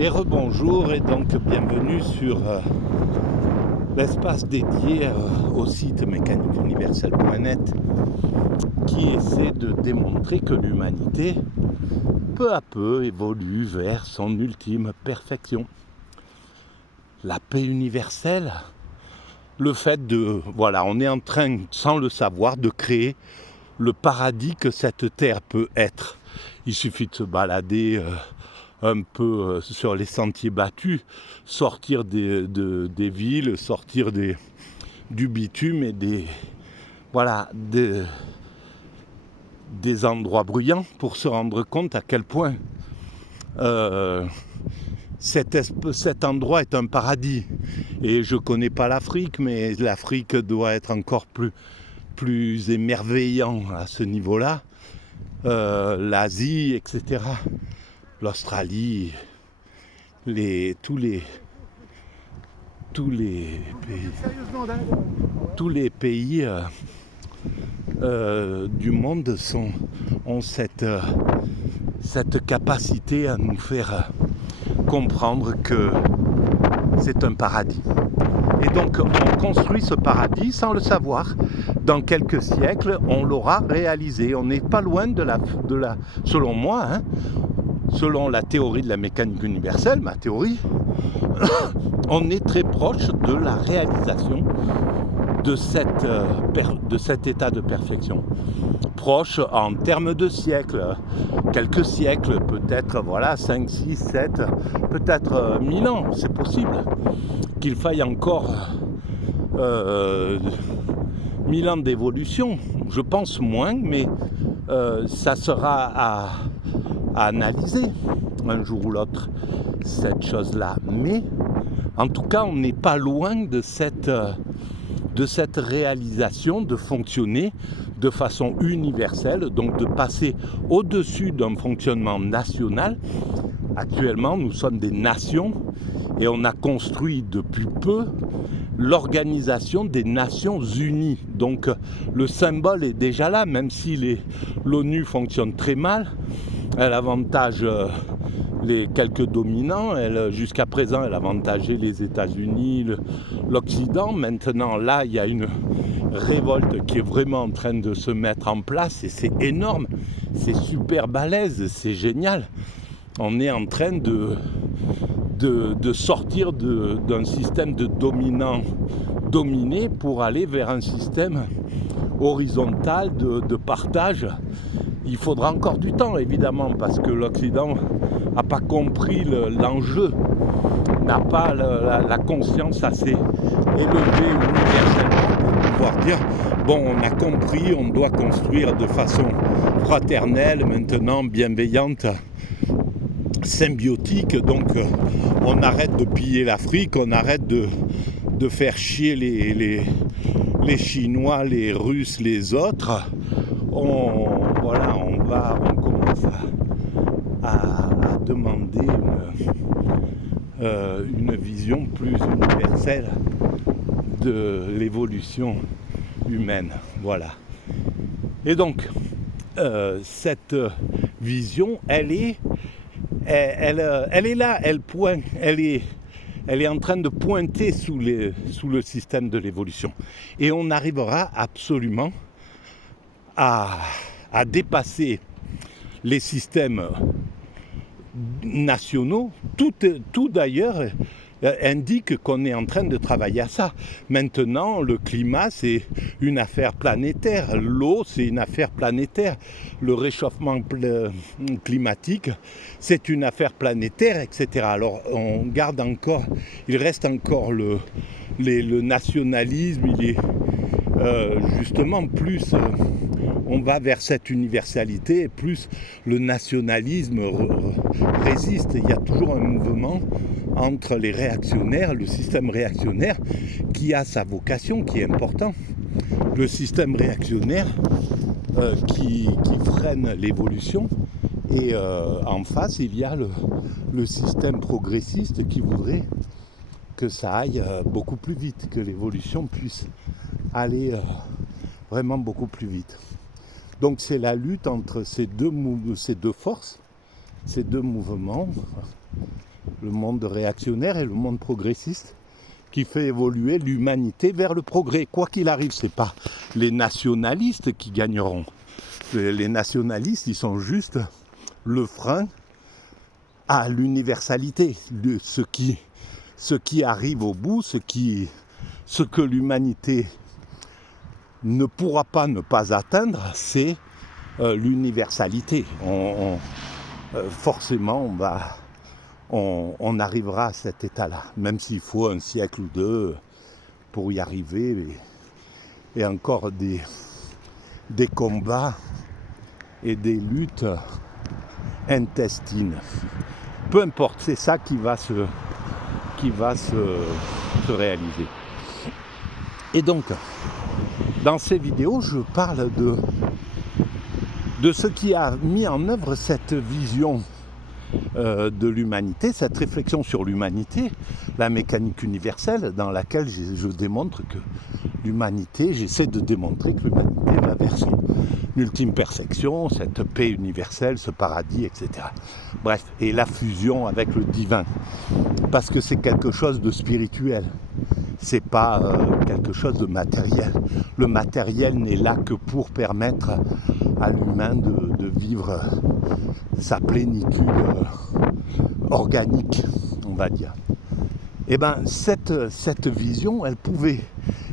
Et rebonjour et donc bienvenue sur l'espace dédié au site mécaniqueuniverselle.net qui essaie de démontrer que l'humanité peu à peu évolue vers son ultime perfection. La paix universelle, le fait de, on est en train, sans le savoir, de créer le paradis que cette terre peut être. Il suffit de se balader un peu sur les sentiers battus, sortir des villes, sortir du bitume et des endroits bruyants pour se rendre compte à quel point cet endroit est un paradis. Et je ne connais pas l'Afrique, mais l'Afrique doit être encore plus émerveillant à ce niveau-là. L'Asie, etc. L'Australie, tous les pays du monde ont cette capacité à nous faire comprendre que c'est un paradis. Et donc on construit ce paradis sans le savoir. Dans quelques siècles, on l'aura réalisé. On n'est pas loin de la selon moi, selon la théorie de la mécanique universelle, ma théorie, on est très proche de la réalisation de cet état de perfection. Proche en termes de siècles, quelques siècles, peut-être 5, 6, 7, peut-être 1000 ans, c'est possible. Qu'il faille encore 1000 ans d'évolution, je pense moins, mais ça sera à analyser un jour ou l'autre, cette chose-là. Mais en tout cas, on n'est pas loin de cette réalisation de fonctionner de façon universelle, donc de passer au-dessus d'un fonctionnement national. Actuellement, nous sommes des nations et on a construit depuis peu l'Organisation des Nations Unies. Donc le symbole est déjà là, même si l'ONU fonctionne très mal. Elle avantage les quelques dominants. Jusqu'à présent, elle avantageait les États-Unis, l'Occident. Maintenant, là, il y a une révolte qui est vraiment en train de se mettre en place et c'est énorme. C'est super balèze, c'est génial. On est en train de sortir d'un système de dominant-dominé pour aller vers un système horizontal de partage. Il faudra encore du temps, évidemment, parce que l'Occident n'a pas compris l'enjeu, n'a pas la conscience assez élevée universellement pour pouvoir dire on a compris, on doit construire de façon fraternelle, maintenant bienveillante, symbiotique, donc on arrête de piller l'Afrique, on arrête de faire chier les Chinois, les Russes, les autres. On commence à demander une vision plus universelle de l'évolution humaine. Voilà. Et donc, cette vision, elle est là, elle est en train de pointer sous le système de l'évolution. Et on arrivera absolument à dépasser les systèmes nationaux. Tout d'ailleurs indique qu'on est en train de travailler à ça. Maintenant, le climat, c'est une affaire planétaire. L'eau, c'est une affaire planétaire. Le réchauffement climatique, c'est une affaire planétaire, etc. Alors, il reste encore le nationalisme, il est justement plus... on va vers cette universalité et plus le nationalisme résiste. Il y a toujours un mouvement entre les réactionnaires, le système réactionnaire qui a sa vocation, qui est important. Le système réactionnaire qui freine l'évolution et en face il y a le système progressiste qui voudrait que ça aille beaucoup plus vite, que l'évolution puisse aller vraiment beaucoup plus vite. Donc c'est la lutte entre ces deux forces, ces deux mouvements le monde réactionnaire et le monde progressiste qui fait évoluer l'humanité vers le progrès. Quoi qu'il arrive, ce n'est pas les nationalistes qui gagneront. Les nationalistes, ils sont juste le frein à l'universalité. Ce qui arrive au bout, ce que l'humanité ne pourra pas ne pas atteindre, c'est l'universalité. Forcément, on arrivera à cet état-là, même s'il faut un siècle ou deux pour y arriver, et encore des combats et des luttes intestines. Peu importe, c'est ça qui va se réaliser. Et donc, dans ces vidéos, je parle de ce qui a mis en œuvre cette vision de l'humanité, cette réflexion sur l'humanité, la mécanique universelle, dans laquelle je démontre que l'humanité, j'essaie de démontrer que l'humanité va vers son ultime perfection, cette paix universelle, ce paradis, etc. Bref, et la fusion avec le divin, parce que c'est quelque chose de spirituel, c'est pas quelque chose de matériel. Le matériel n'est là que pour permettre à l'humain de vivre sa plénitude organique, on va dire. Et bien, cette vision, elle pouvait,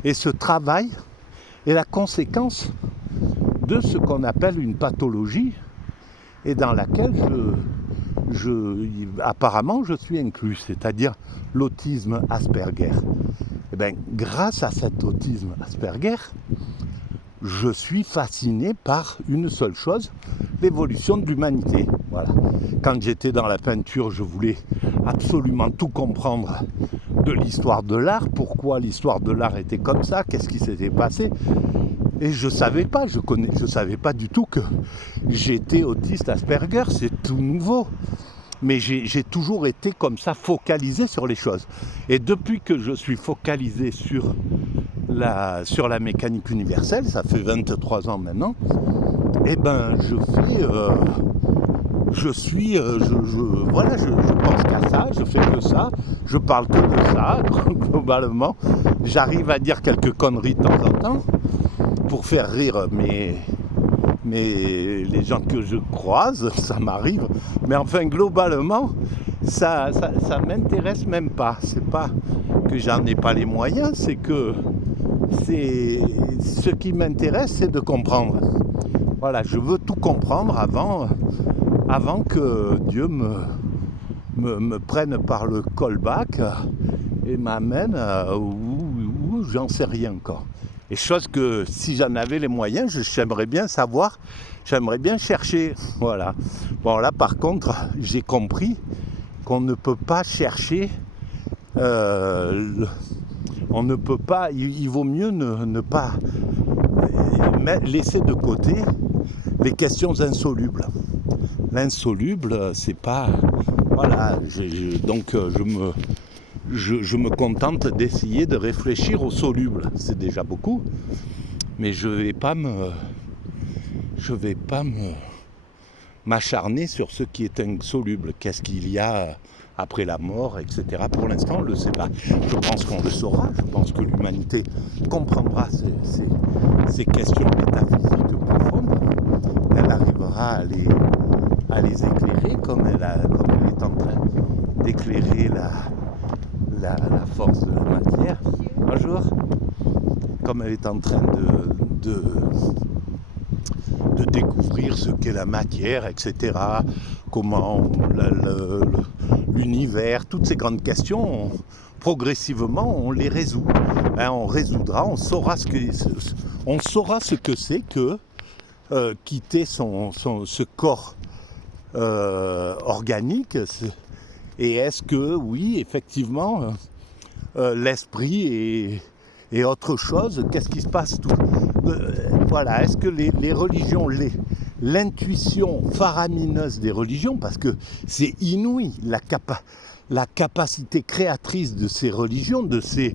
et ce travail est la conséquence de ce qu'on appelle une pathologie, et dans laquelle apparemment je suis inclus, c'est-à-dire l'autisme Asperger. Et bien, grâce à cet autisme Asperger, je suis fasciné par une seule chose, l'évolution de l'humanité. Voilà. Quand j'étais dans la peinture, je voulais absolument tout comprendre de l'histoire de l'art, pourquoi l'histoire de l'art était comme ça, qu'est-ce qui s'était passé. Et je savais pas du tout que j'étais autiste Asperger, c'est tout nouveau. Mais j'ai toujours été comme ça, focalisé sur les choses. Et depuis que je suis focalisé sur la mécanique universelle, ça fait 23 ans maintenant, et ben je pense qu'à ça, je fais que ça, je parle que de ça, globalement. J'arrive à dire quelques conneries de temps en temps pour faire rire mais les gens que je croise, ça m'arrive. Mais enfin, globalement, ça m'intéresse même pas. C'est pas que j'en ai pas les moyens, c'est que ce qui m'intéresse, c'est de comprendre. Voilà, je veux tout comprendre avant que Dieu me prenne par le callback et m'amène où j'en sais rien encore. Et chose que si j'en avais les moyens, j'aimerais bien savoir, j'aimerais bien chercher. Voilà. Bon là par contre, j'ai compris qu'on ne peut pas chercher, on ne peut pas, il vaut mieux ne pas laisser de côté les questions insolubles. L'insoluble, c'est pas... Voilà, donc je me contente d'essayer de réfléchir au soluble, c'est déjà beaucoup, mais je vais pas m'acharner sur ce qui est insoluble, qu'est-ce qu'il y a après la mort, etc. Pour l'instant, on ne le sait pas. Je pense qu'on le saura, je pense que l'humanité comprendra ces questions métaphysiques profondes, elle arrivera à les éclairer comme elle est en train d'éclairer la force de la matière. Bonjour. Comme elle est en train de découvrir ce qu'est la matière, etc. Comment l'univers, toutes ces grandes questions, progressivement, on les résout. On résoudra, on saura ce que c'est que quitter ce corps organique. Et est-ce que, oui, effectivement, l'esprit est autre chose? Qu'est-ce qui se passe voilà, est-ce que les religions, l'intuition faramineuse des religions, parce que c'est inouï, la capacité créatrice de ces religions, de ces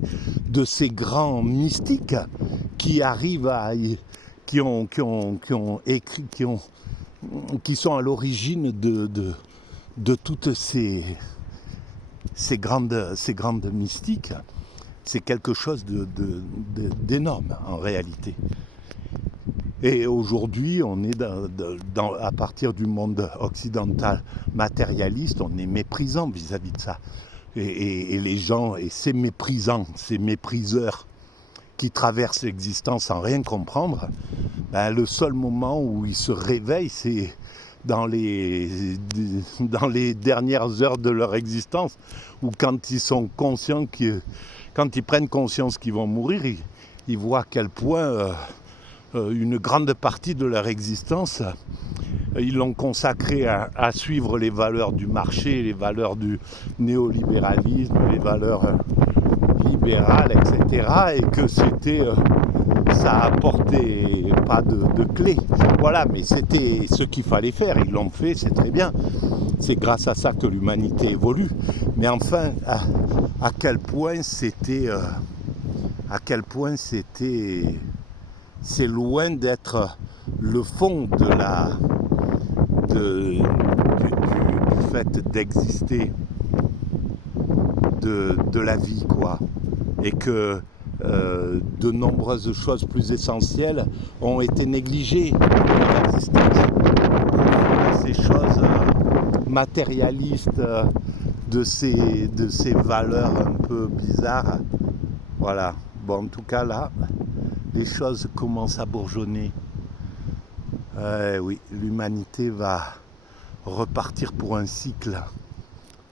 grands mystiques qui arrivent qui sont à l'origine de toutes ces ces grandes mystiques, c'est quelque chose d'énorme en réalité. Et aujourd'hui, on est à partir du monde occidental matérialiste, on est méprisant vis-à-vis de ça. Et les gens, et ces méprisants, ces mépriseurs qui traversent l'existence sans rien comprendre, ben, le seul moment où ils se réveillent, c'est dans les dernières heures de leur existence, ou quand ils sont conscients, quand ils prennent conscience qu'ils vont mourir, ils voient à quel point une grande partie de leur existence, ils l'ont consacré à suivre les valeurs du marché, les valeurs du néolibéralisme, les valeurs libérales, etc. Et que ça apportait pas de clé. Voilà, mais c'était ce qu'il fallait faire. Ils l'ont fait, c'est très bien. C'est grâce à ça que l'humanité évolue. Mais enfin, à quel point c'est loin d'être le fond du fait d'exister, de la vie, quoi. Et que de nombreuses choses plus essentielles ont été négligées dans leur existence. Ces choses matérialistes, de ces valeurs un peu bizarres. Voilà. Bon, en tout cas, là, les choses commencent à bourgeonner. Oui, l'humanité va repartir pour un cycle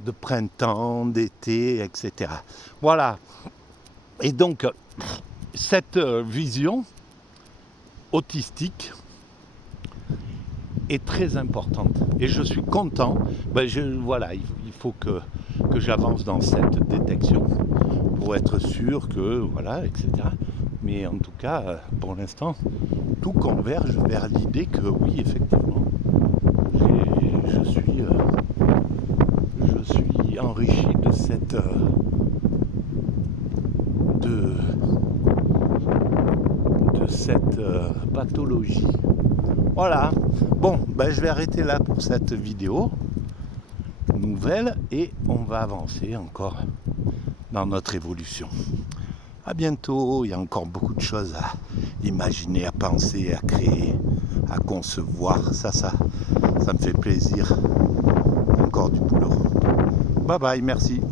de printemps, d'été, etc. Voilà. Et donc, cette vision autistique est très importante. Et je suis content. Voilà, il faut que j'avance dans cette détection pour être sûr que, voilà, etc. Mais en tout cas, pour l'instant, tout converge vers l'idée que oui, effectivement, je suis enrichi de cette pathologie. Voilà. Bon, je vais arrêter là pour cette vidéo nouvelle et on va avancer encore dans notre évolution. À bientôt. Il y a encore beaucoup de choses à imaginer, à penser, à créer, à concevoir. Ça me fait plaisir. Encore du boulot. Bye bye, merci.